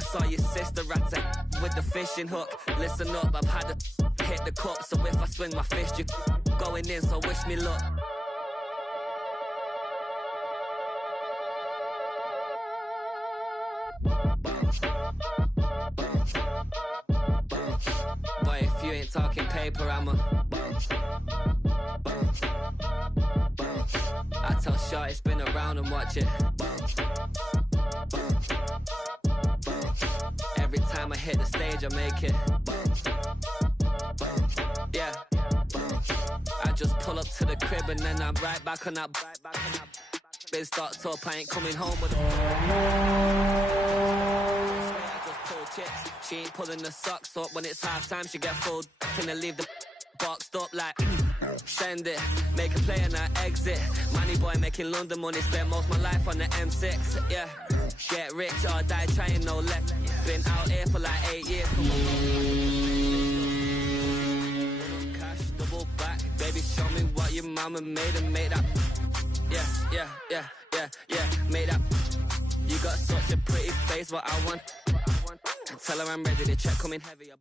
I saw your sister at it with the fishing hook. Listen up, I've had to hit the cup, so if I swing my fist, you going in, so wish me luck. Boy, if you ain't talking paper, I'm a I tell Shorty spin around and watch it. Every time I hit the stage, I make it. Yeah. I just pull up to the crib and then I'm right back on that. Been starts up, I ain't coming home with chips. She ain't pulling the socks up when it's half time. She get full finna leave the boxed up like send it, make a play and I exit. Money boy making London money, spend most of my life on the M6. Yeah, get rich or die trying, no left. Been out here for like 8 years. Cash double back, baby, show me what your mama made and make that. Yeah, make that. You got such a pretty face, what I want. Tell her I'm ready to check coming heavy.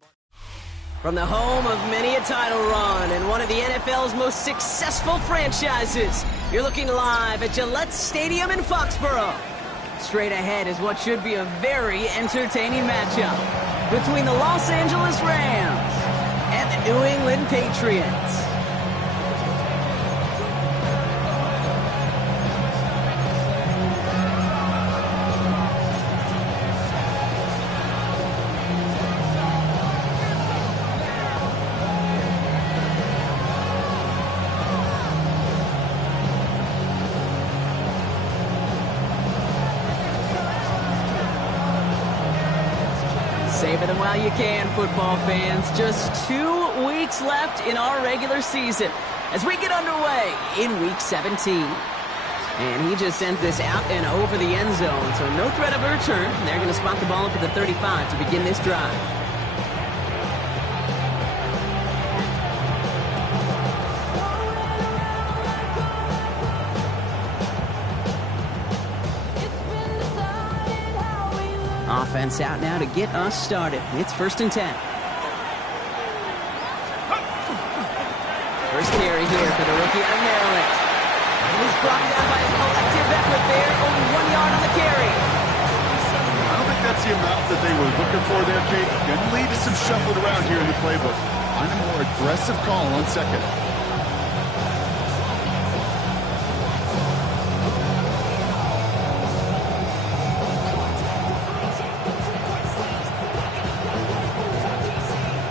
From the home of many a title run and one of the NFL's most successful franchises, you're looking live at Gillette Stadium in Foxborough. Straight ahead is what should be a very entertaining matchup between the Los Angeles Rams and the New England Patriots. Savor them while you can, football fans. Just 2 weeks left in our regular season as we get underway in Week 17. And he just sends this out and over the end zone, so no threat of a return. They're going to spot the ball up at the 35 to begin this drive. Offense out now to get us started. It's 1st and 10. First carry here for the rookie out of Maryland. And he's brought down by a collective effort there. Only 1 yard on the carry. I don't think that's the amount that they were looking for there, Kate. Going to lead to some shuffled around here in the playbook. Find a more aggressive call on second.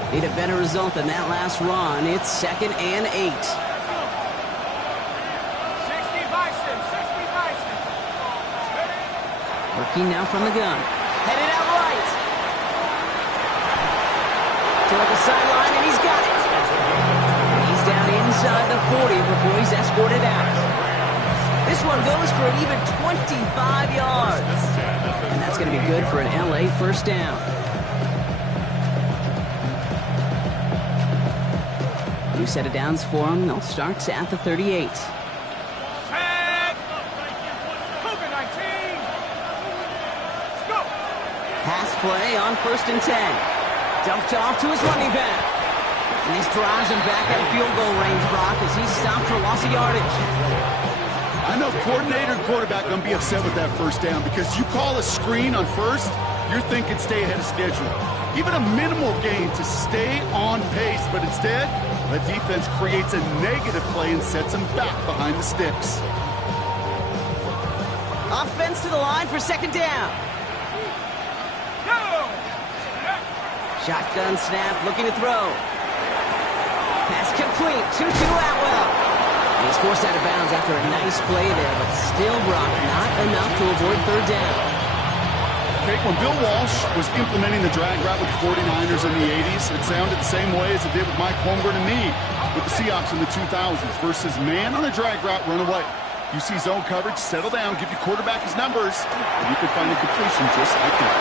Need a better result than that last run. It's 2nd and 8. 60 Bison. Working now from the gun. Headed out right. Toward the sideline, and he's got it. And he's down inside the 40 before he's escorted out. This one goes for an even 25 yards. And that's going to be good for an LA first down. New set of downs for them. They'll start at the 38. Pass play on 1st and 10. Dumped off to his running back. And this drives him back out of field goal range, Brock, as he's stopped for loss of yardage. I know coordinator and quarterback going to be upset with that first down because you call a screen on first, you're thinking stay ahead of schedule. Even a minimal gain to stay on pace, but instead, the defense creates a negative play and sets them back behind the sticks. Offense to the line for 2nd down. Shotgun snap, looking to throw. Pass complete, 2-2 Atwell. And he's forced out of bounds after a nice play there, but still, Brock, not enough to avoid 3rd down. Okay, when Bill Walsh was implementing the drag route with the 49ers in the 80s, it sounded the same way as it did with Mike Holmgren and me with the Seahawks in the 2000s versus man on a drag route, run away. You see zone coverage, settle down, give your quarterback his numbers, and you can find a completion just like that.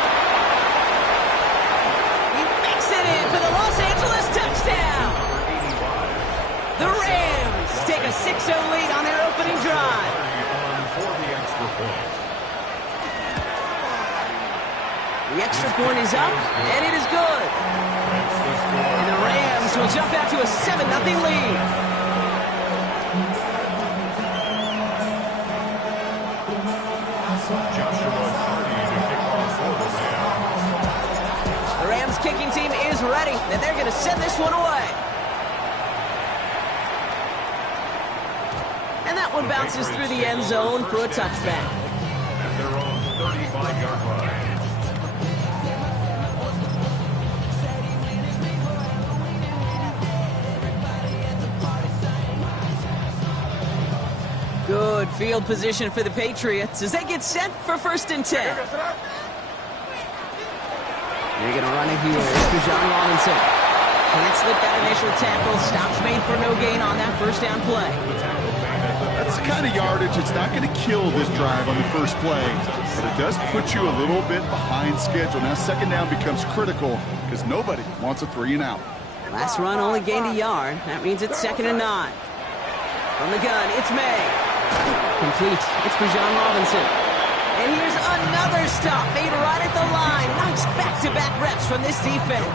He makes it in for the Los Angeles touchdown. The Rams take a 6-0 lead on their opening drive. For the extra point. The extra point is up, and it is good. And the Rams will jump out to a 7-0 lead. The Rams kicking team is ready, and they're going to send this one away. And that one bounces through the end zone for a touchback. At their own 35-yard line. Good field position for the Patriots as they get set for 1st and 10. They're going to run it here. It's Bijan Robinson. Can't slip that initial tackle. Stops made for no gain on that 1st down play. That's the kind of yardage that's not going to kill this drive on the first play, but it does put you a little bit behind schedule. Now 2nd down becomes critical because nobody wants a 3 and out. Last run only gained a yard. That means it's 2nd and 9. From the gun, it's May. Complete. It's Bijan Robinson. And here's another stop made right at the line. Nice back-to-back reps from this defense.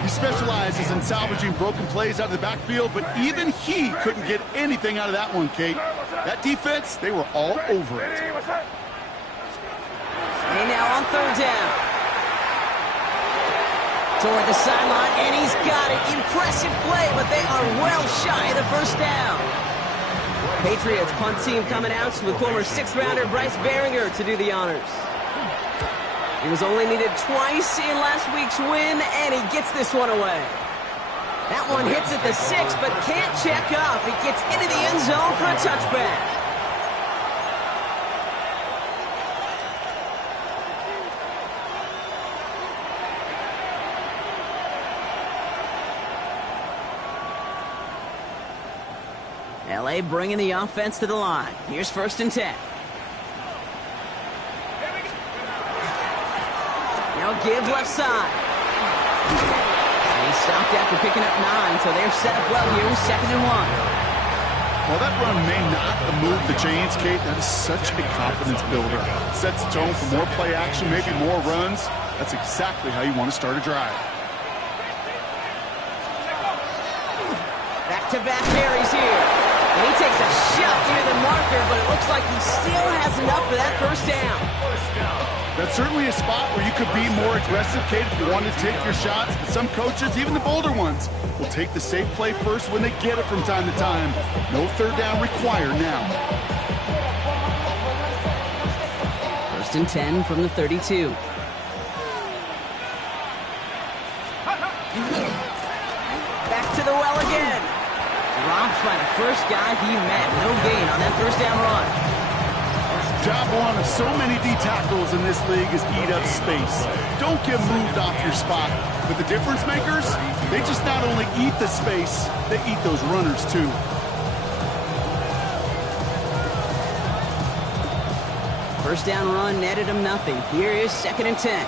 He specializes in salvaging broken plays out of the backfield, but even he couldn't get anything out of that one, Kate. That defense, they were all over it. And now on 3rd down. Toward the sideline, and he's got it. Impressive play, but they are well shy of the 1st down. Patriots punt team coming out with former 6th-rounder Bryce Behringer to do the honors. He was only needed twice in last week's win, and he gets this one away. That one hits at the 6, but can't check up. It gets into the end zone for a touchback. LA bringing the offense to the line. Here's 1st and 10. Now give left side. And he stopped after picking up 9, so they're set up well here with 2nd and 1. While that run may not move the chains, Kate, that is such a confidence builder. Sets the tone for more play action, maybe more runs. That's exactly how you want to start a drive. Back-to-back carries here. And he takes a shot near the marker, but it looks like he still has enough for that 1st down. That's certainly a spot where you could be more aggressive, Kate, if you want to take your shots. But some coaches, even the bolder ones, will take the safe play first when they get it from time to time. No 3rd down required now. 1st and 10 from the 32. Back to the well again. Dropped by the 1st guy he met. No gain on that 1st down run. Job one of so many D tackles in this league is eat up space. Don't get moved off your spot. But the difference makers, they just not only eat the space, they eat those runners too. First down run netted him nothing. Here is 2nd and 10.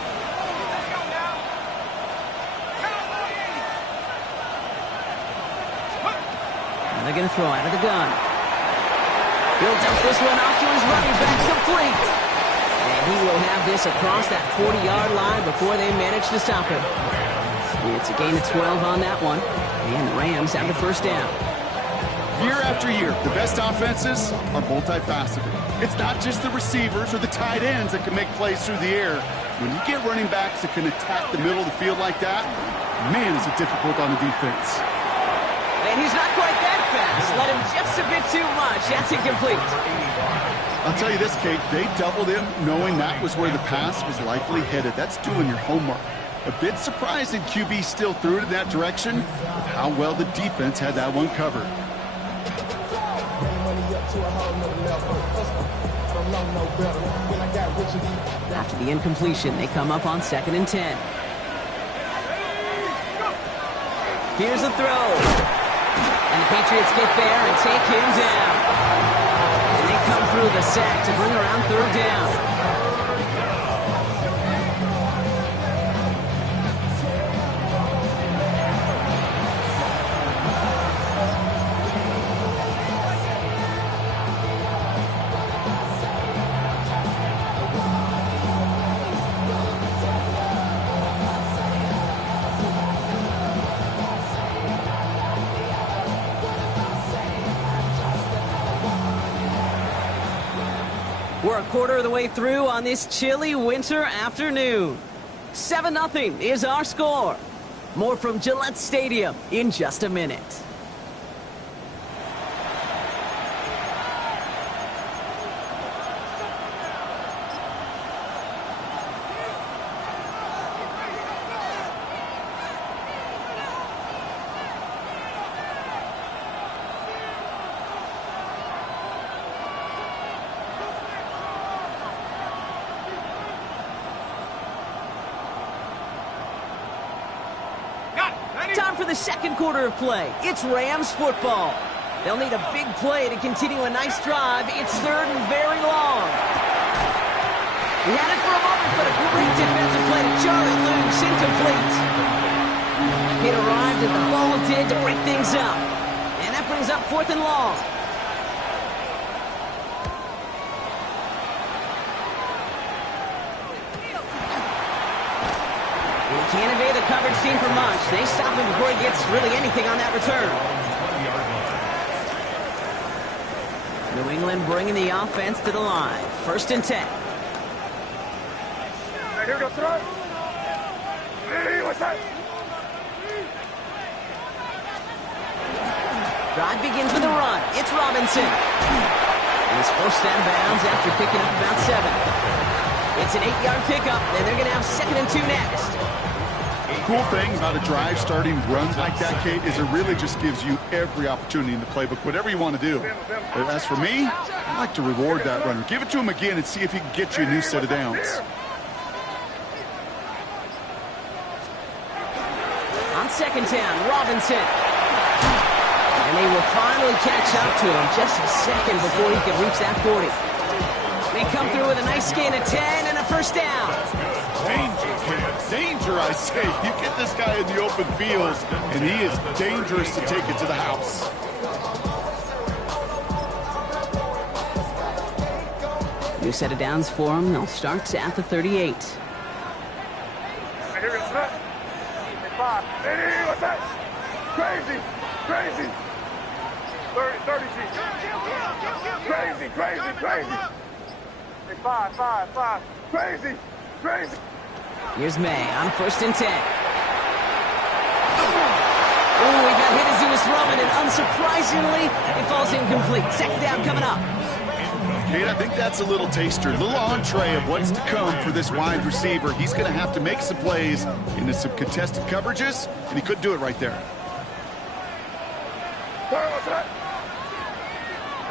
Now they're going to throw out of the gun. He'll dump this one off to his running back, complete. And he will have this across that 40-yard line before they manage to stop him. It's a gain of 12 on that one. And the Rams have the 1st down. Year after year, the best offenses are multifaceted. It's not just the receivers or the tight ends that can make plays through the air. When you get running backs that can attack the middle of the field like that, man, is it difficult on the defense. And he's not quite that fast. Let him just a bit too much. That's incomplete. I'll tell you this, Kate. They doubled him knowing that was where the pass was likely headed. That's doing your homework. A bit surprising QB still threw it in that direction. How well the defense had that one covered. After the incompletion, they come up on 2nd and 10. Here's a throw. And the Patriots get there and take him down. And they come through the sack to bring around 3rd down. We're a quarter of the way through on this chilly winter afternoon. 7-0 is our score. More from Gillette Stadium in just a minute. Time for the second quarter of play. It's Rams football. They'll need a big play to continue a nice drive. It's third and very long. He had it for a moment, but a great defensive play to jar it loose. Incomplete. It arrived as the ball did to break things up. And that brings up fourth and long. Can't evade the coverage team for much. They stop him before he gets really anything on that return. New England bringing the offense to the line. First and 10. Here goes tonight. Hey, what's that? Drive begins with a run. It's Robinson. And it's first down bounds after picking up about 7. It's an 8-yard pickup, and they're going to have 2nd and 2 next. Cool thing about a drive starting runs like that, Kate, is it really just gives you every opportunity in the playbook, whatever you want to do. As for me, I like to reward that runner. Give it to him again and see if he can get you a new set of downs. On second down, Robinson. And they will finally catch up to him just a second before he can reach that 40. They come through with a nice gain of 10 and a first down. Danger, kid. Danger, I say. You get this guy in the open field, and he is dangerous to take it to the house. New set of downs for him. They'll start at the 38. Here goes tonight. Hey, 5. Hey, what's that? Crazy. 30 G. Crazy. Hey, 5. Crazy. Here's May on first and 10. Oh, he got hit as he was throwing, and unsurprisingly, it falls incomplete. Second down coming up. Kate, I think that's a little taster, a little entree of what's to come for this wide receiver. He's going to have to make some plays into some contested coverages, and he couldn't do it right there. What's that?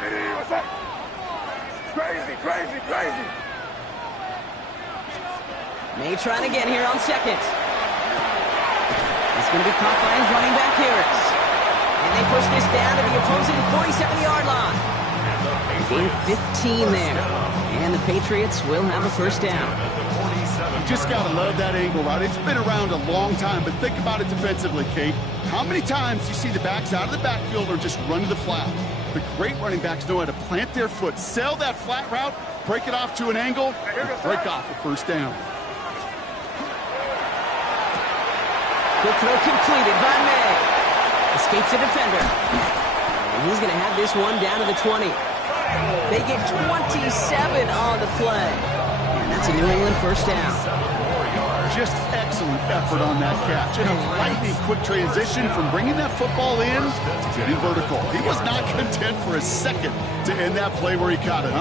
Hey, what's that? Crazy. May trying again here on second. He's going to be caught by his running back, Harris. And they push this down to the opposing 47-yard line. Gain 15 there. And the Patriots will have a first down. You just got to love that angle route. It's been around a long time, but think about it defensively, Kate. How many times do you see the backs out of the backfield or just run to the flat? The great running backs know how to plant their foot, sell that flat route, break it off to an angle, and break off a first down. Good throw completed by May. Escapes the defender. And he's going to have this one down to the 20. They get 27 on the play. And that's a New England first down. Just excellent effort on that catch. And a lightning quick transition from bringing that football in to getting vertical. He was not content for a second to end that play where he caught it.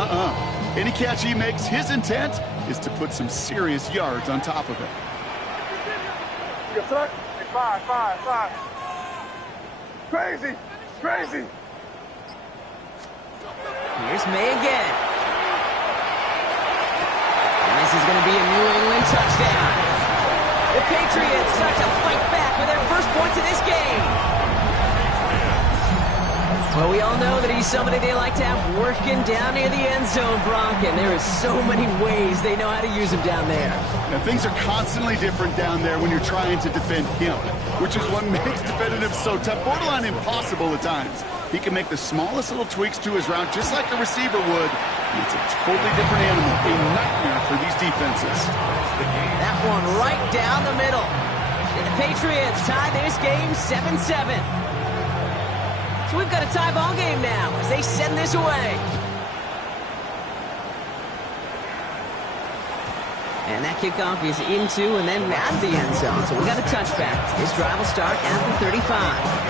Any catch he makes, his intent is to put some serious yards on top of it. You got 5. Crazy. Here's May again. And this is going to be a New England touchdown. The Patriots start to fight back with their first points in this game. Well, we all know that he's somebody they like to have working down near the end zone, Brock, and there is so many ways they know how to use him down there. Now, things are constantly different down there when you're trying to defend him, which is what makes defending him so tough, borderline impossible at times. He can make the smallest little tweaks to his route just like a receiver would. It's a totally different animal, a nightmare for these defenses. That one right down the middle. And the Patriots tie this game 7-7. So we've got a tie ball game now as they send this away. And that kickoff is into and then out of the end zone. So we got a touchback. This drive will start at the 35.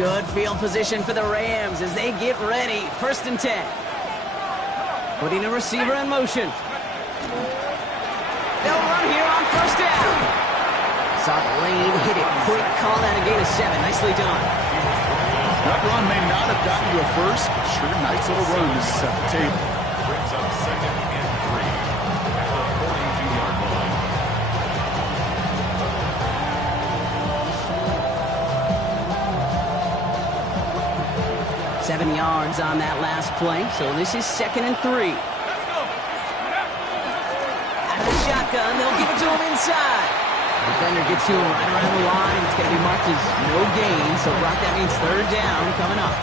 Good field position for the Rams as they get ready. 1st and 10. Putting a receiver in motion. They'll run here on 1st down. Saw the lane, hit it quick, call that a gain of 7. Nicely done. That run may not have gotten you a first, but sure, nice little run to set the table. Brings up 2nd and 3 at the 42-yard line. 7 yards on that last play, so this is 2nd and 3. Out of the shotgun, they'll give it to him inside. Defender gets to him right around the line. It's going to be marked as no gain, so Brock, that means 3rd down coming up.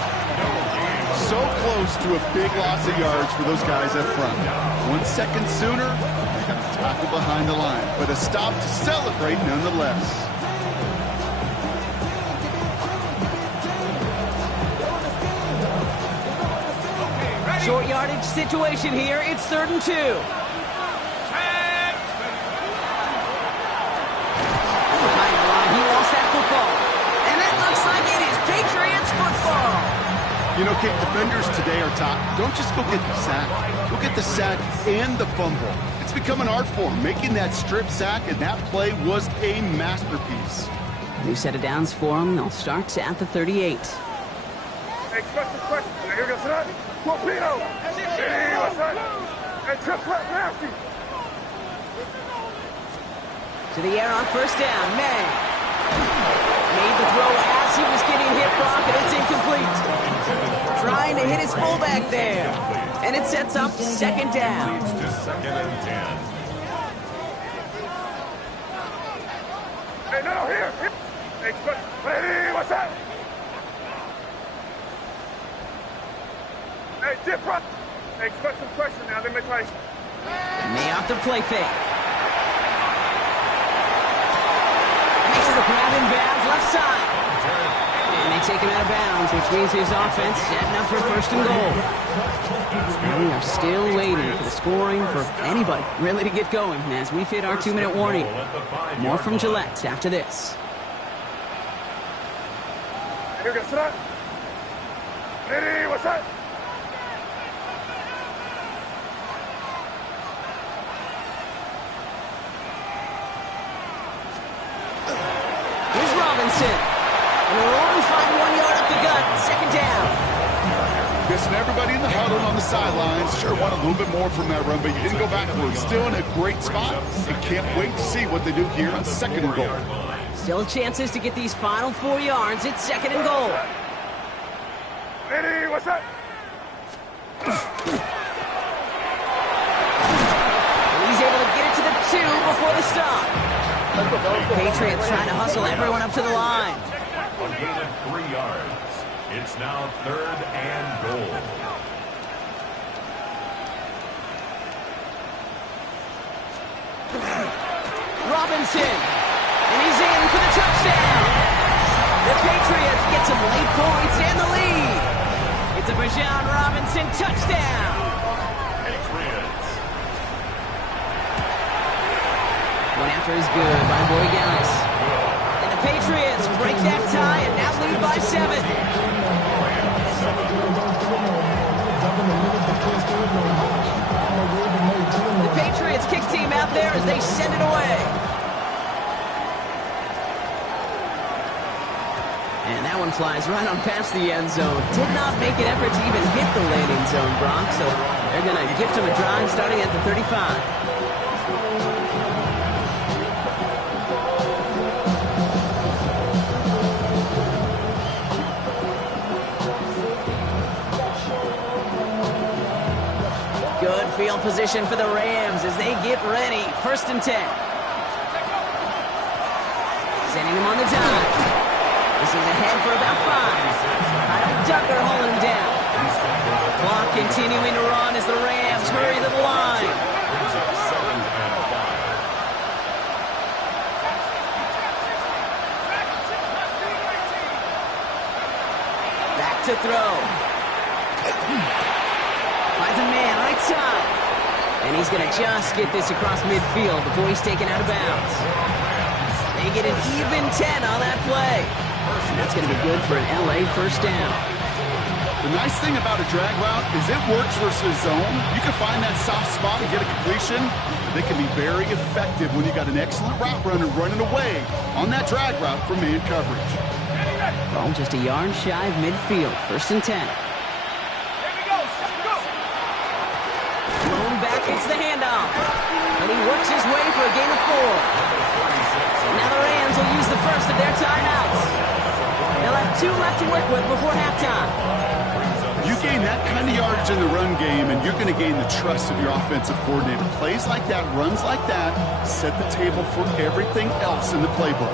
So close to a big loss of yards for those guys up front. 1 second sooner, they got to tackle behind the line, but a stop to celebrate nonetheless. Short yardage situation here. It's 3rd and 2. Behind the line, he lost that football. And it looks like it is Patriots football. You know, Kate, defenders today are taught, don't just go get the sack. Go get the sack and the fumble. It's become an art form, making that strip sack, and that play was a masterpiece. New set of downs for them. They'll start at the 38. Hey, question. Here goes that. Torpedo! Hey, what's that? Hey, trip flat nasty! To the air on 1st down. May made the throw as he was getting hit, Brock, and it's incomplete. Trying to hit his fullback there. And it sets up 2nd down. Leads to 2nd and 10. Hey, no, here! Hey, what's that? Hey, dip front! Hey, expect some pressure now, then make play. May off the play fake. Makes the grab in bounds, left side. And they take him out of bounds, which means his offense setting up for 1st and goal. And we are still waiting for the scoring for anybody really to get going as we've hit our 2-minute warning. More from Gillette after this. Here goes that. Hey, what's that? Robinson. And we'll only find 1 yard up the gut. 2nd down. Guessing everybody in the huddle on the sidelines sure want a little bit more from that run, but you didn't go backwards. Still in a great spot. And can't wait to see what they do here on 2nd and goal. Still chances to get these final 4 yards. It's 2nd and goal. Hey, what's that? And he's able to get it to the 2 before the stop. Patriots trying to hustle everyone up to the line. A gain of 3 yards. It's now 3rd and goal. Robinson. And he's in for the touchdown. The Patriots get some late points and the lead. It's a Bijan Robinson touchdown. Patriots. One after is good by Borregales. And the Patriots break that tie and now lead by 7. The Patriots kick team out there as they send it away. And that one flies right on past the end zone. Did not make an effort to even hit the landing zone, Brock. So they're going to gift him a drive starting at the 35. Good field position for the Rams as they get ready. 1st and 10. Sending him on the dive. This is ahead for about 5. Kyle Tucker holding him down. Clock continuing to run as the Rams hurry to the line. Brings up 7th and 5. Back to throw. Finds a man right side. And he's going to just get this across midfield before he's taken out of bounds. They get an even 10 on that play. And that's going to be good for an LA first down. The nice thing about a drag route is it works versus zone. You can find that soft spot and get a completion. They can be very effective when you got an excellent route runner running away on that drag route for man coverage. Ball just a yard shy of midfield. 1st and 10. Thrown back, it's the handoff. And he works his way for a gain of 4. Now the Rams will use the first of their timeouts. They'll have 2 left to work with before halftime. You gain that kind of yardage in the run game, and you're going to gain the trust of your offensive coordinator. Plays like that, runs like that, set the table for everything else in the playbook.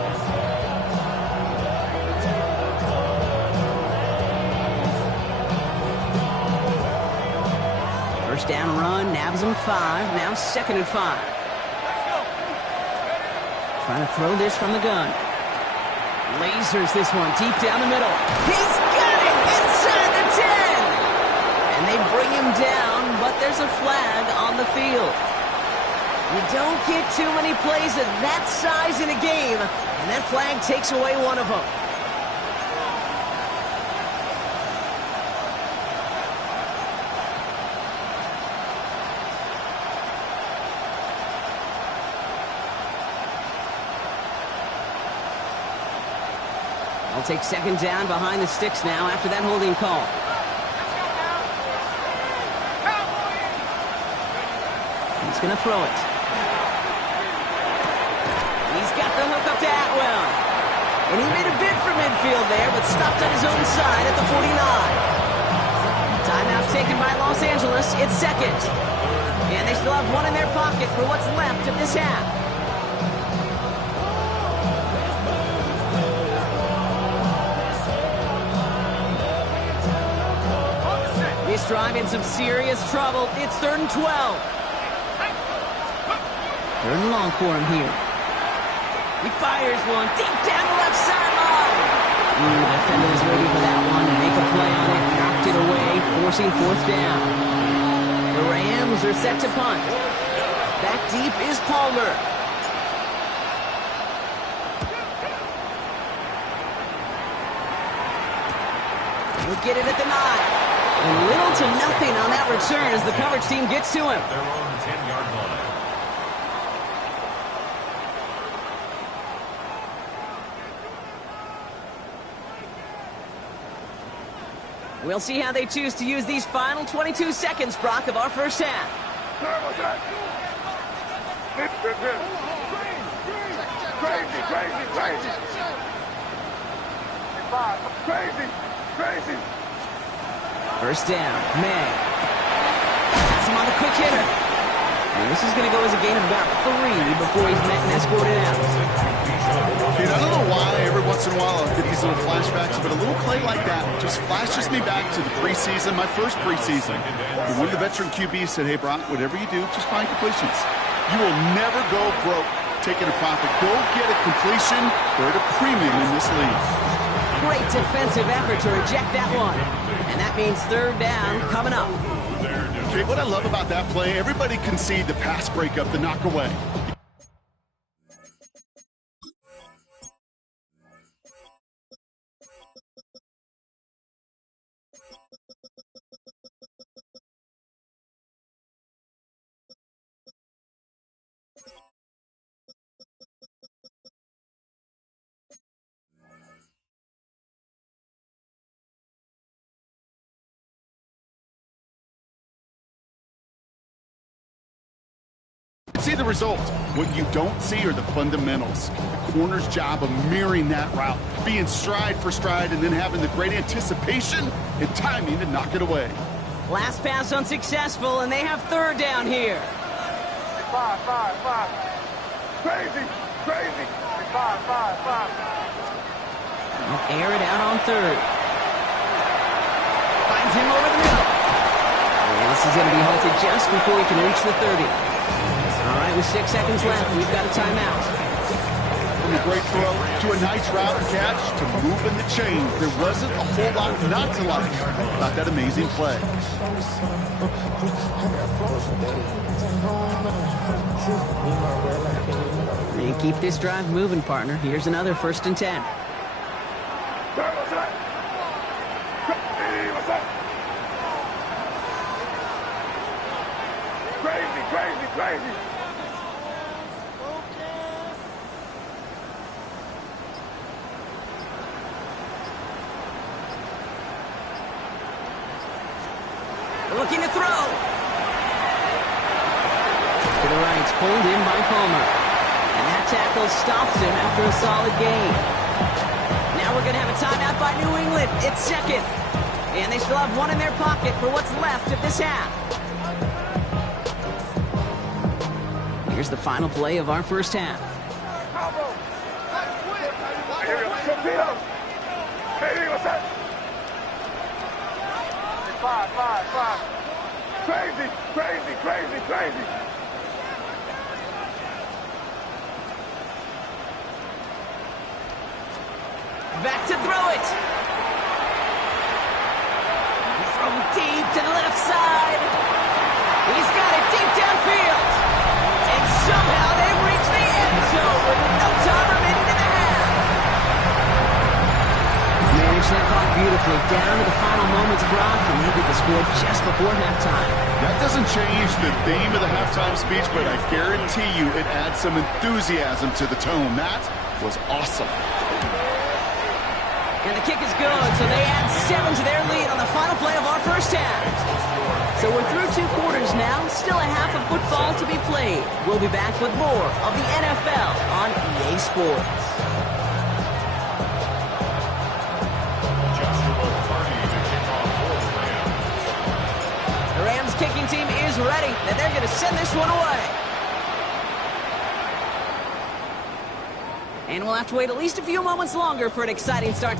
First down run, nabs him 5, now 2nd and 5. Trying to throw this from the gun. Lasers this one deep down the middle. He's got it inside the 10! And they bring him down, but there's a flag on the field. You don't get too many plays of that size in a game, and that flag takes away one of them. They'll take 2nd down behind the sticks now after that holding call. He's going to throw it. He's got the hook up to Atwell. And he made a bid for midfield there, but stopped on his own side at the 49. Timeout taken by Los Angeles. It's 2nd. And they still have 1 in their pocket for what's left of this half. This drive in some serious trouble. It's 3rd and 12. 3rd and long for him here. He fires one deep down the left sideline. The defender was waiting for that one to make a play on it. Knocked it away, forcing 4th down. The Rams are set to punt. Back deep is Palmer. He'll get it at the 9. And little to nothing on that return as the coverage team gets to him. Their own 10-yard line. We'll see how they choose to use these final 22 seconds, Brock, of our first half. Crazy. First down, May. That's him on the quick hitter. And this is going to go as a gain of about 3 before he's met and escorted out. Dude, I don't know why every once in a while I'll get these little flashbacks, but a little play like that just flashes me back to the preseason, my first preseason. When one of the veteran QBs said, hey, Brock, whatever you do, just find completions. You will never go broke taking a profit. Go get a completion. They're at a premium in this league. Great defensive effort to reject that one. And that means 3rd down coming up. Okay, what I love about that play, everybody concede the pass breakup, the knock away. See the result. What you don't see are the fundamentals. The corner's job of mirroring that route, being stride for stride, and then having the great anticipation and timing to knock it away. Last pass unsuccessful, and they have 3rd down here. 5. Crazy. 5. They'll air it out on 3rd. Finds him over the middle. is going to be halted just before he can reach the 30. All right, with 6 seconds left, we've got a timeout. From a great throw to a nice route and catch to moving the chains. There wasn't a whole lot not to like about that amazing play. And keep this drive moving, partner. Here's another 1st and 10. Crazy. Looking to throw. To the right, it's pulled in by Palmer. And that tackle stops him after a solid gain. Now we're going to have a timeout by New England. It's second. And they still have one in their pocket for what's left of this half. Here's the final play of our first half. Five. Crazy. Back to throw it. He's thrown deep to the left side. He's got it deep downfield. And somehow they've reached the end zone with no time remaining in the half. Managed that clock beautifully down to the final moments, Brock, and they get the score just before halftime. That doesn't change the theme of the halftime speech, but I guarantee you it adds some enthusiasm to the tone. That was awesome. And the kick is good, so they add 7 to their lead on the final play of our first half. So we're through 2 quarters now, still a half of football to be played. We'll be back with more of the NFL on EA Sports. The Rams kicking team is ready, and they're going to send this one away. And we'll have to wait at least a few moments longer for an exciting start.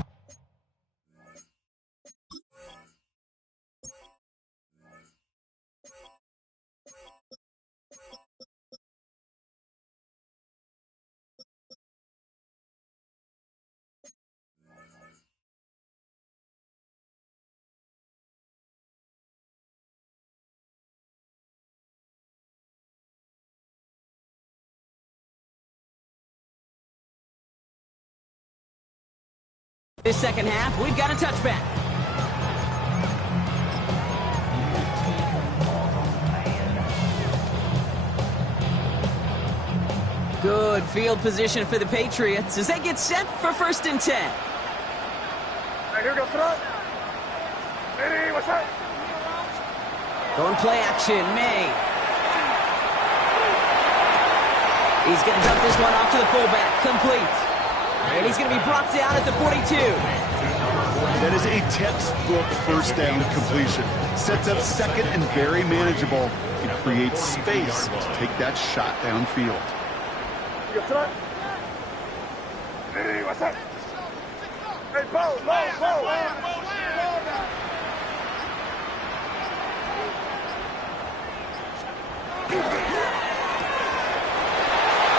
This second half, we've got a touchback. Good field position for the Patriots as they get set for 1st and 10. Here we go, front. Hey, what's up? Going play action, May. He's going to dump this one off to the fullback, complete. And he's going to be brought down at the 42. That is a textbook first down completion. Sets up second and very manageable. It creates space to take that shot downfield. Hey, what's up? Hey, Bo.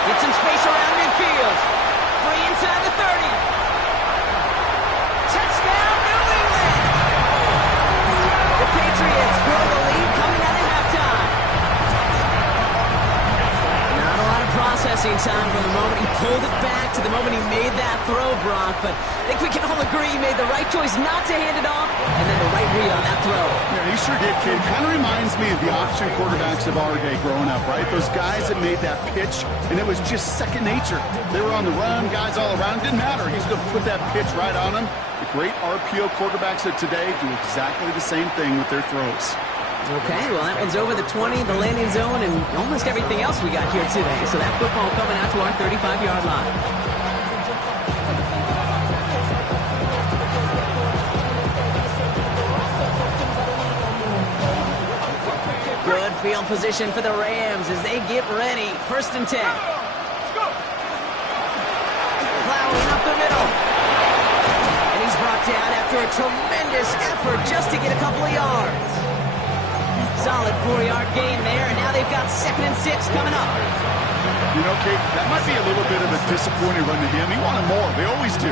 Get some space around midfield. Free inside the 30. Touchdown, New England! The Patriots grow the lead coming out of halftime. Not a lot of processing time from the moment he pulled it back to the moment he made that throw, Brock, but I think we can all agree he made the right choice not to hand it off, and then the right read on that throw. Yeah, he sure did, kid. Kind of reminds me of the option quarterbacks of our day growing up, right? Those guys that made that pitch, and it was just second nature. They were on the run, guys all around. Didn't matter. He's going to put that pitch right on them. The great RPO quarterbacks of today do exactly the same thing with their throws. Okay, well, that one's over the 20, the landing zone, and almost everything else we got here today. So that football coming out to our 35-yard line. Good field position for the Rams as they get ready. 1st and 10. Plowing up the middle. And he's brought down after a tremendous effort just to get a couple of yards. solid 4-yard gain there, and now they've got 2nd and 6 coming up. You know, Kate, that might be a little bit of a disappointing run to him. He wanted more. They always do.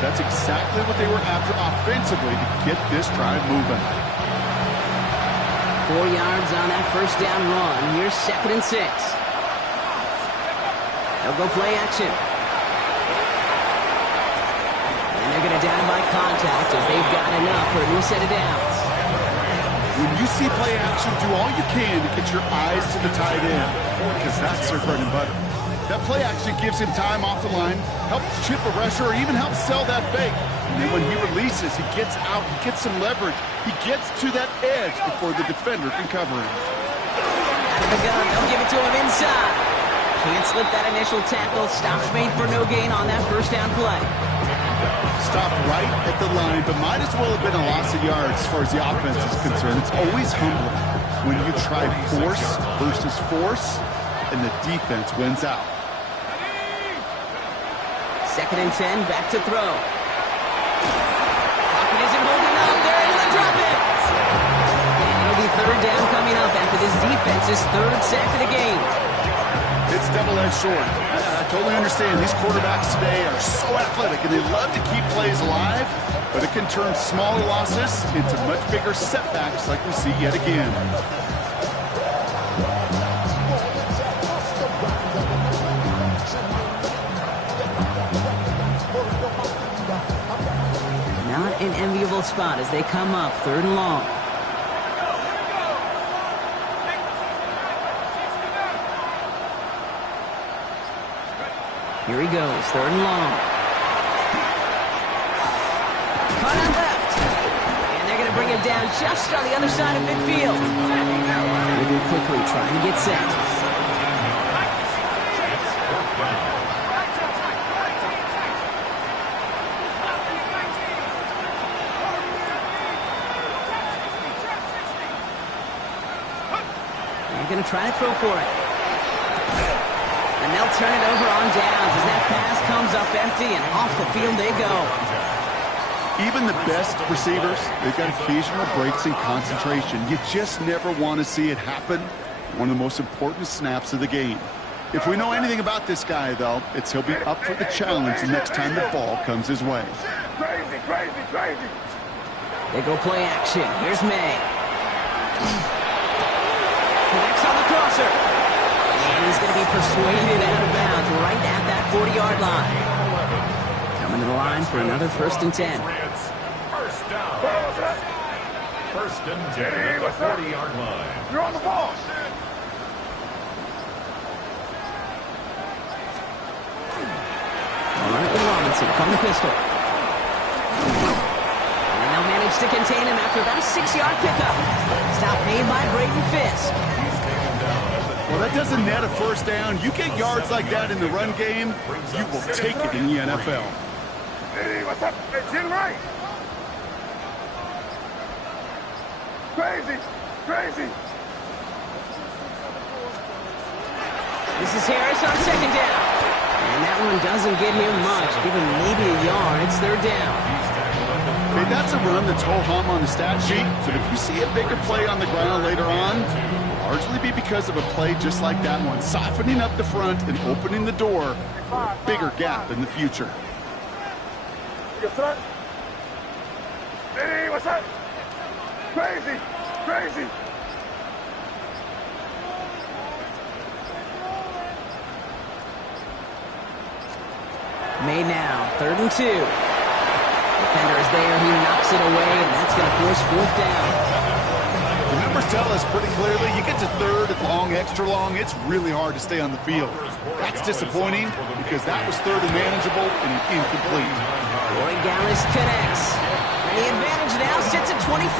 That's exactly what they were after offensively to get this drive moving. 4 yards on that first down run. Here's 2nd and 6. They'll go play action. And they're going to down by contact as they've got enough for a new set of downs. When you see play action, do all you can to get your eyes to the tight end, because that's their bread and butter. That play action gives him time off the line, helps chip a rusher, or even helps sell that fake. And then when he releases, he gets out, he gets some leverage. He gets to that edge before the defender can cover him. Out of the gun, they'll give it to him inside. Can't slip that initial tackle. Stops made for no gain on that first down play. Stopped right at the line, but might as well have been a loss of yards as far as the offense is concerned. It's always humbling when you try force versus force, and the defense wins out. 2nd and 10, back to throw. Pocket isn't holding up. They're able to drop it. And it'll be 3rd down coming up after this defense's 3rd sack of the game. It's double-edged sword. I totally understand. These quarterbacks today are so athletic, and they love to keep plays alive, but it can turn smaller losses into much bigger setbacks like we see yet again. Not an enviable spot as they come up 3rd and long. Here he goes, 3rd and long. Caught out left. And they're going to bring him down just on the other side of midfield. Moving quickly, trying to get set. They're going to try to throw for it. And they'll turn it over on downs as that pass comes up empty, and off the field they go. Even the best receivers, they've got occasional breaks in concentration. You just never want to see it happen. One of the most important snaps of the game. If we know anything about this guy, though, it's he'll be up for the challenge the next time the ball comes his way. Crazy, crazy, crazy. They go play action. Here's May. Connects on the crosser. And he's going to be persuaded out of bounds right at that 40-yard line. Coming to the line for another 1st and 10. First down. 1st and 10 at the 40-yard line. You're on the ball. Martin Robinson from the pistol. And they'll manage to contain him after about a 6-yard pickup. Stop made by Braden Fisk. Well, that doesn't net a 1st down. You get yards like that in the run game, you will take it in the NFL. Hey, what's up? Hey, chin right. Crazy, crazy. This is Harris on 2nd down. And that one doesn't get him much. Give him maybe a yard. It's 3rd down. Okay, that's a run that's ho-hum on the stat sheet, but if you see a bigger play on the ground later on, largely be because of a play just like that one, softening up the front and opening the door for a bigger gap in the future. Hey, what's up? Crazy, crazy. Made now, 3rd and 2. Defender is there, he knocks it away, and that's going to force 4th down. The numbers tell us pretty clearly, you get to 3rd and long, extra long, it's really hard to stay on the field. That's disappointing because that was 3rd and manageable and incomplete. Roy Gallis connects. And the advantage now sits at 24.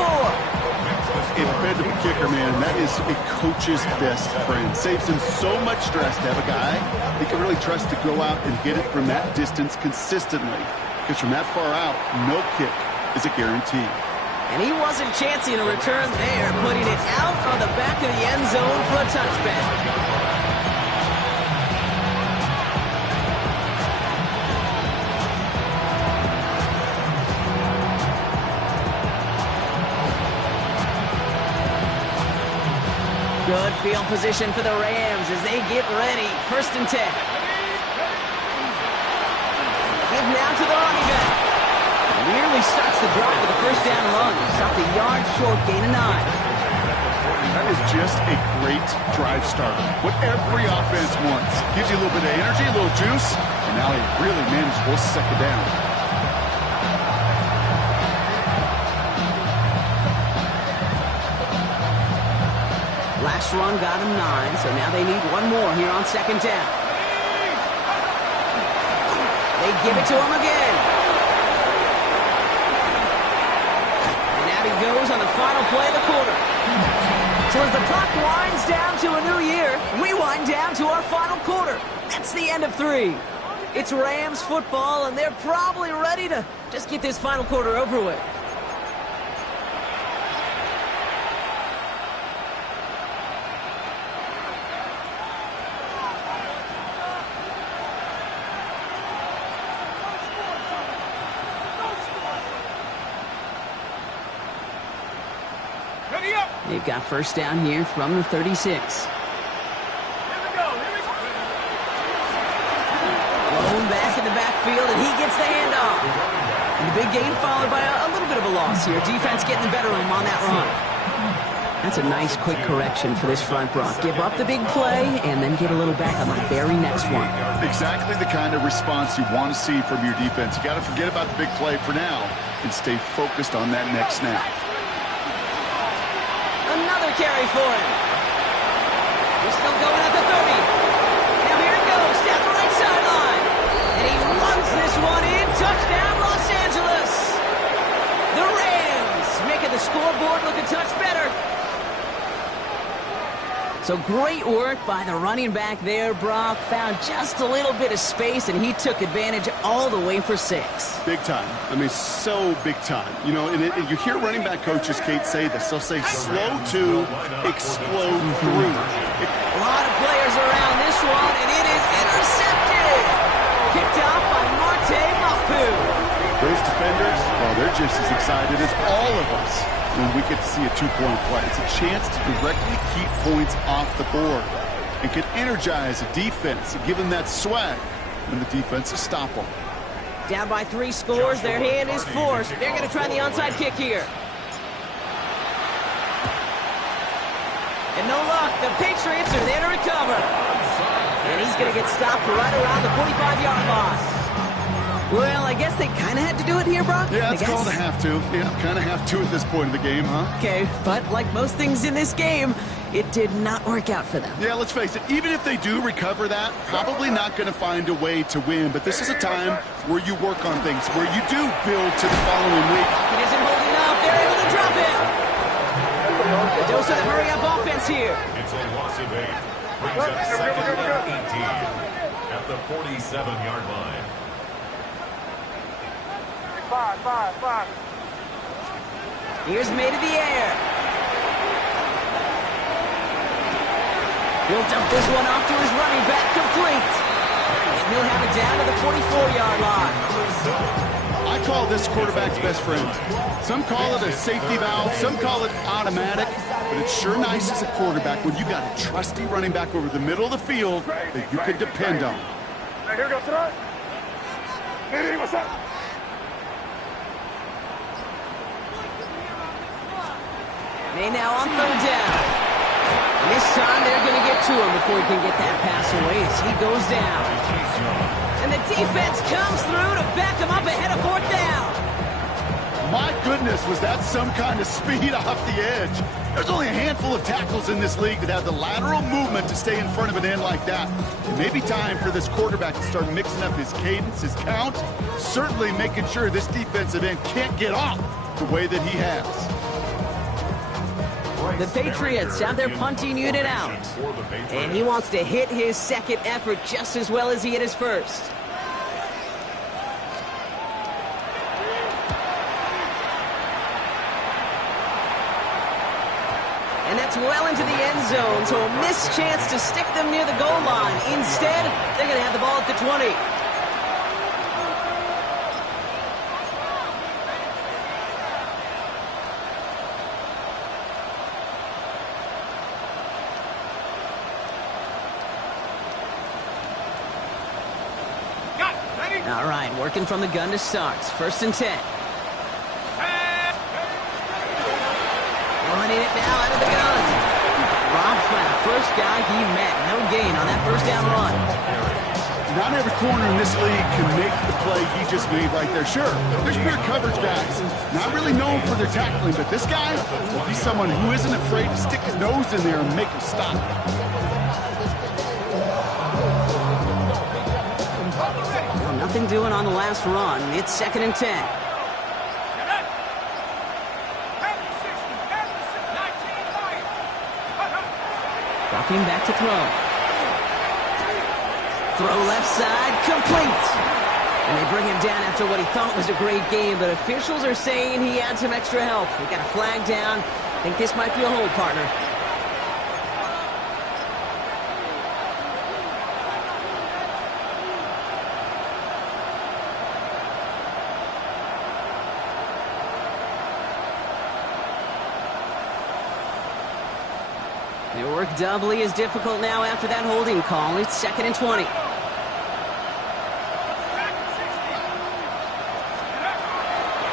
Dependable kicker, man. That is a coach's best friend. Saves him so much stress to have a guy he can really trust to go out and hit it from that distance consistently. Because from that far out, no kick is a guarantee. And he wasn't chancing a return there, putting it out on the back of the end zone for a touchback. Good field position for the Rams as they get ready. 1st and 10. Give now to the running back. Nearly starts the drive with a 1st down run. Stopped a yard short, gain of 9. That is just a great drive starter. What every offense wants. Gives you a little bit of energy, a little juice, and now he really managed both 2nd down. Last run got him 9, so now they need one more here on 2nd down. They give it to him again. And out he goes on the final play of the quarter. So as the clock winds down to a new year, we wind down to our final quarter. That's the end of 3. It's Rams football, and they're probably ready to just get this final quarter over with. They've got 1st down here from the 36. Blown back in the backfield, and he gets the handoff. And the big gain followed by a little bit of a loss here. Defense getting the better of him on that run. That's a nice quick correction for this front, Brock. Give up the big play and then get a little back on the very next one. Exactly the kind of response you want to see from your defense. You got to forget about the big play for now and stay focused on that next snap. Another carry for him. We're still going at the 30. Now here he goes down the right sideline. And he runs this one in. Touchdown, Los Angeles. The Rams making the scoreboard look a touch better. So great work by the running back there, Brock. Found just a little bit of space, and he took advantage all the way for 6. Big time. I mean, so big time. You know, and you hear running back coaches, Kate, say this. They'll say slow to explode through. A lot of players around this one, and it is intercepted. Picked off by Marte Mapu. Those defenders, well, they're just as excited as all of us when we get to see a 2-point play. It's a chance to directly keep points off the board and can energize a defense and give them that swag when the defense is stop them. Down by 3 scores, their hand is forced. They're going to try the onside kick here. And no luck, the Patriots are there to recover. And he's going to get stopped right around the 45-yard line. Well, I guess they kind of had to do it here, Brock? Yeah, it's called a have to. Yeah, kind of have to at this point in the game, huh? Okay, but like most things in this game, it did not work out for them. Yeah, let's face it, even if they do recover that, probably not going to find a way to win. But this is a time where you work on things, where you do build to the following week. It isn't holding up. They're able to drop it. The dose of the hurry-up offense here. It's a loss of 8. Brings up 2nd and 18 at the 47-yard line. 5. Here's made in the air. He'll dump this one off to his running back, complete. And he'll have it down to the 44-yard line. I call this quarterback's best friend. Some call it a safety valve, some call it automatic, but it's sure nice as a quarterback when you got a trusty running back over the middle of the field that you can depend on. Hey, here goes tonight. Hey, what's up? They now on 3rd down. And this time they're going to get to him before he can get that pass away as he goes down. And the defense comes through to back him up ahead of 4th down. My goodness, was that some kind of speed off the edge. There's only a handful of tackles in this league that have the lateral movement to stay in front of an end like that. It may be time for this quarterback to start mixing up his cadence, his count, certainly making sure this defensive end can't get off the way that he has. The Patriots have their punting unit out. And he wants to hit his 2nd effort just as well as he hit his 1st. And that's well into the end zone, so a missed chance to stick them near the goal line. Instead, they're going to have the ball at the 20. All right, working from the gun to start. 1st and 10. Running it now out of the gun. Robbed by the first guy he met. No gain on that 1st down run. Not every corner in this league can make the play he just made right there. Sure, there's pure coverage guys, not really known for their tackling, but this guy, well, he's someone who isn't afraid to stick his nose in there and make him stop. Well, nothing doing on the last run. It's 2nd and 10. Dropping back to throw. Throw left side, complete. And they bring him down after what he thought was a great game, but officials are saying he had some extra help. We got a flag down. I think this might be a hold, partner. Their work doubly is difficult now after that holding call. It's 2nd and 20.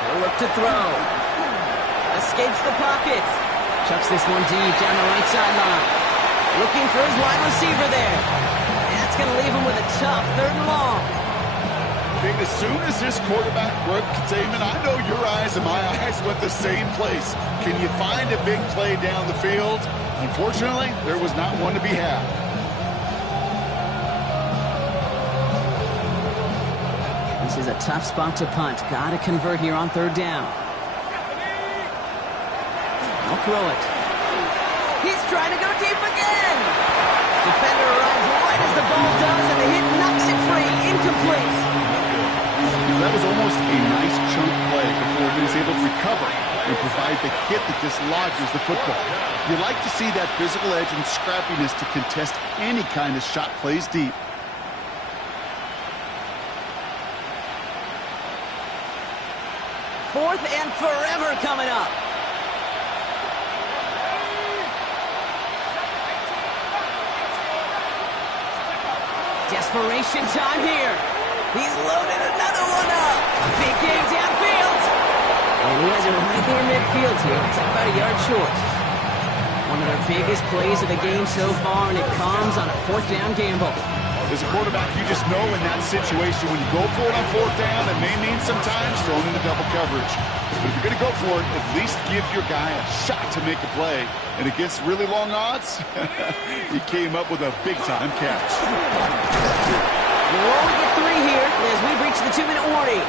They'll look to throw. Escapes the pocket. Chucks this one deep down the right sideline. Looking for his wide receiver there. That's going to leave him with a tough 3rd and long. Kate, as soon as this quarterback broke containment, I know your eyes and my eyes went the same place. Can you find a big play down the field? Unfortunately, there was not one to be had. This is a tough spot to punt. Got to convert here on 3rd down. I'll throw it. He's trying to go deep again. Defender arrives right as the ball does, and the hit knocks it free. Incomplete. That was almost a nice chunk play before he was able to recover and provide the hit that dislodges the football. You like to see that physical edge and scrappiness to contest any kind of shot plays deep. Fourth and forever coming up. Desperation time here. He's loaded another one up. Big game downfield. And he has it right near midfield here. It's about a yard short. One of their biggest plays of the game so far, and it comes on a 4th down gamble. As a quarterback, you just know in that situation, when you go for it on 4th down, it may mean sometimes throwing into double coverage. But if you're going to go for it, at least give your guy a shot to make a play. And against really long odds, he came up with a big-time catch. We'll only get 3 here as we've reached the 2-minute warning.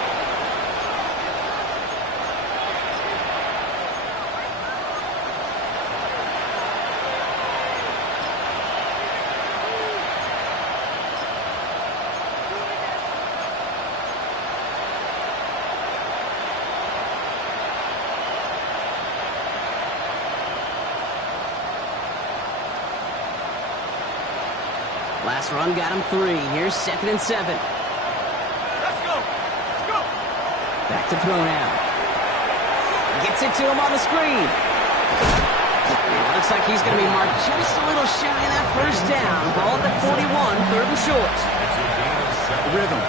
Last run got him 3. Here's 2nd and 7. Let's go. Let's go. Back to throw now. Gets it to him on the screen. It looks like he's going to be marked just a little shy of that 1st down. Ball at the 41, 3rd and short. Rhythm.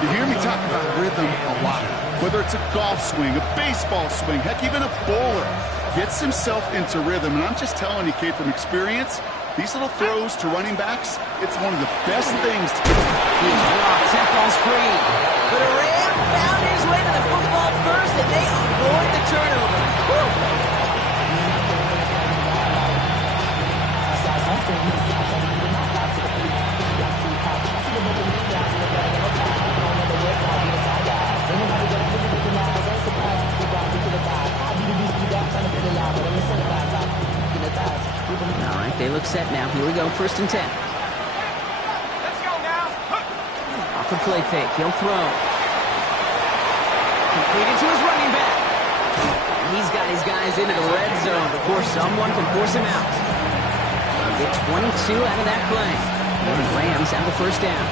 You hear me talk about rhythm a lot. Whether it's a golf swing, a baseball swing, heck, even a bowler gets himself into rhythm. And I'm just telling you, Kate, from experience, these little throws to running backs, it's one of the best things to do. He's blocked. That ball's free. But a Ram found his way to the football first, and they avoid the turnover. Woo! All right, they look set now. Here we go, 1st and 10. Let's go now. Off the play fake, he'll throw. Completed to his running back. He's got his guys into the red zone before someone can force him out. They'll get 22 out of that play. And the Rams have the 1st down.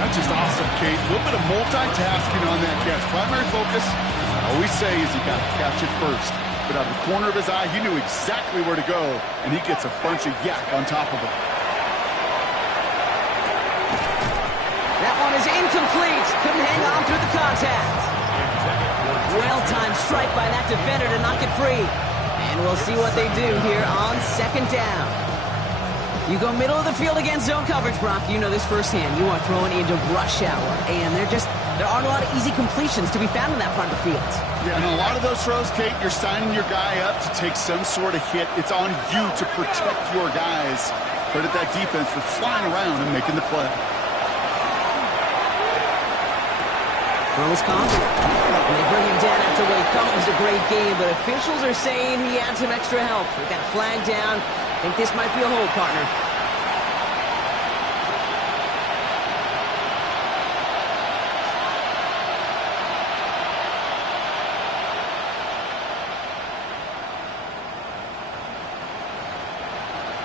That's just awesome, Kate. A little bit of multitasking on that catch. Primary focus, as I always say, is you got to catch it first. But out of the corner of his eye, he knew exactly where to go, and he gets a bunch of yak on top of him. That That one is incomplete. Couldn't hang on through the contact. Well-timed strike by that defender to knock it free. And we'll see what they do here on second down. You go middle of the field against zone coverage, Brock. You know this firsthand. You are throwing into rush hour. And there aren't a lot of easy completions to be found in that part of the field. Yeah, and a lot of those throws, Kate, you're signing your guy up to take some sort of hit. It's on you to protect your guys. Credit that defense for flying around and making the play. Throws confident. And they bring him down after what he thought was a great game, but officials are saying he had some extra help. We've got a flag down. I think this might be a hold, partner.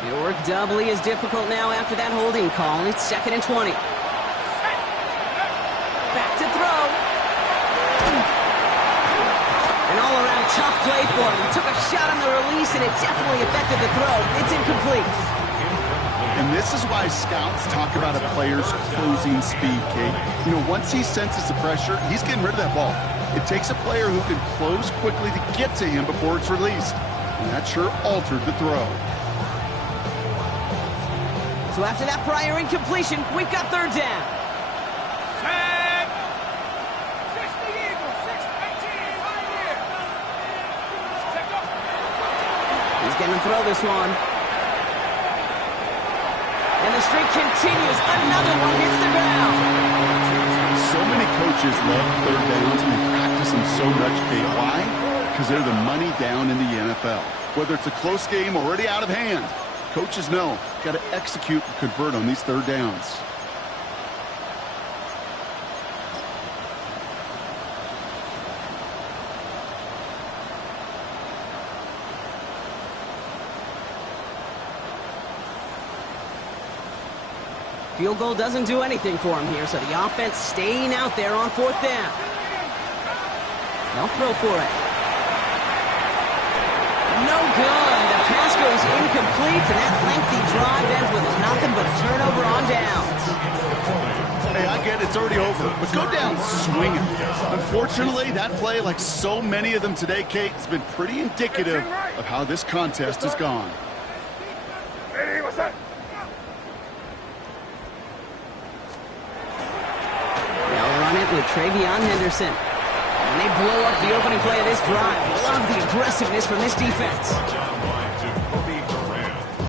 Your work doubly as difficult now after that holding call. It's 2nd and 20. Back to throw. An all-around tough play for him. He took a shot on the release, and it definitely affected the throw. It's incomplete. And this is why scouts talk about a player's closing speed, Kate. You know, once he senses the pressure, he's getting rid of that ball. It takes a player who can close quickly to get to him before it's released. And that sure altered the throw. So after that prior incompletion, we've got third down. He's going to throw this one. And the streak continues. Another one hits the ground. So many coaches love third downs and practice them so much, Kate. Why? Because they're the money down in the NFL. Whether it's a close game already out of hand, coaches know, got to execute and convert on these third downs. Field goal doesn't do anything for him here, so the offense staying out there on 4th down. They'll throw for it. No good. The pass goes incomplete, and that lengthy drive ends with nothing but a turnover on downs. Hey, I get it's already over, but go down swinging. Unfortunately, that play, like so many of them today, Kate, has been pretty indicative of how this contest has gone. Hey, what's that? They'll run it with Travion Henderson. And they blow up the opening play of this drive. Love the aggressiveness from this defense.